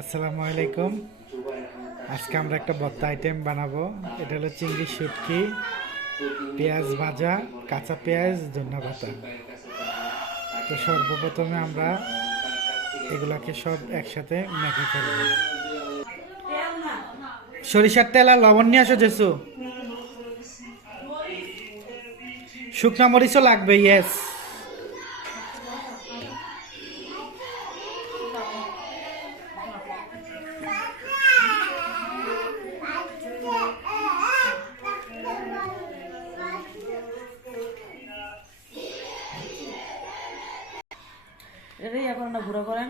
আসসালামু আলাইকুম। আজকে আমরা একটা ভর্তা আইটেম বানাবো। এটা হলো চিংড়ি শুটকি, পেঁয়াজ ভাজা, কাঁচা পেঁয়াজ, ধনিয়া পাতা। তো সর্বপ্রথমে আমরা এগুলাকে সব একসাথে মেখে ফেলব। সরিষার তেল আর লবণ নিয়ে আসো জেসু। শুকনা মরিচও লাগবে, ইয়েস। এটাই এখন না গুঁড়ো করেন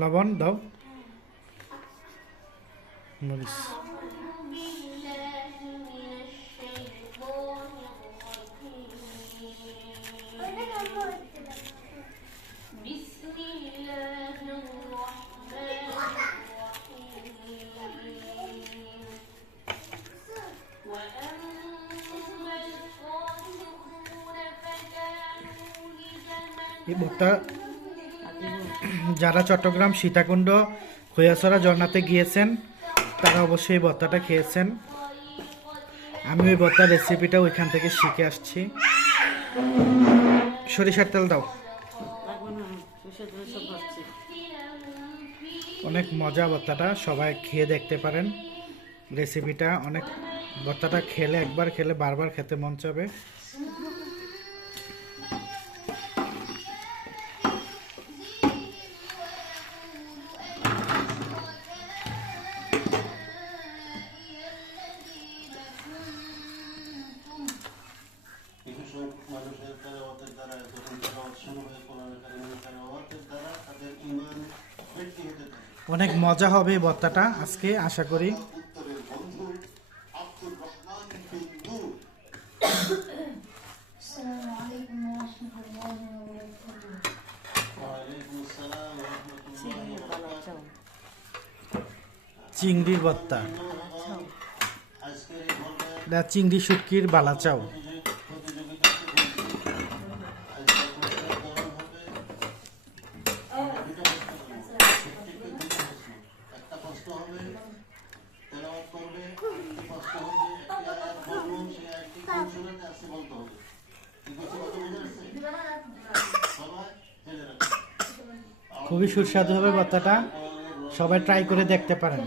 লবণ দাও, মরিচ। এই ভর্তা যারা চট্টগ্রাম সীতাকুণ্ড খৈয়াছড়া ঝর্ণাতে গিয়েছেন তারা অবশ্যই এই ভর্তাটা খেয়েছেন। আমি ওই ভর্তার রেসিপিটা ওইখান থেকে শিখে আসছি। সরিষার তেল দাও। অনেক মজা ভর্তাটা, সবাই খেয়ে দেখতে পারেন। রেসিপিটা অনেক, ভর্তাটা খেলে একবার খেলে বারবার খেতে মন চাবে। অনেক মজা হবে এই ভর্তাটা আজকে, আশা করি। চিংড়ির ভর্তা, চিংড়ি শুটকির বালা চাও। খুবই সুস্বাদু হবে ভর্তাটা, সবাই ট্রাই করে দেখতে পারেন।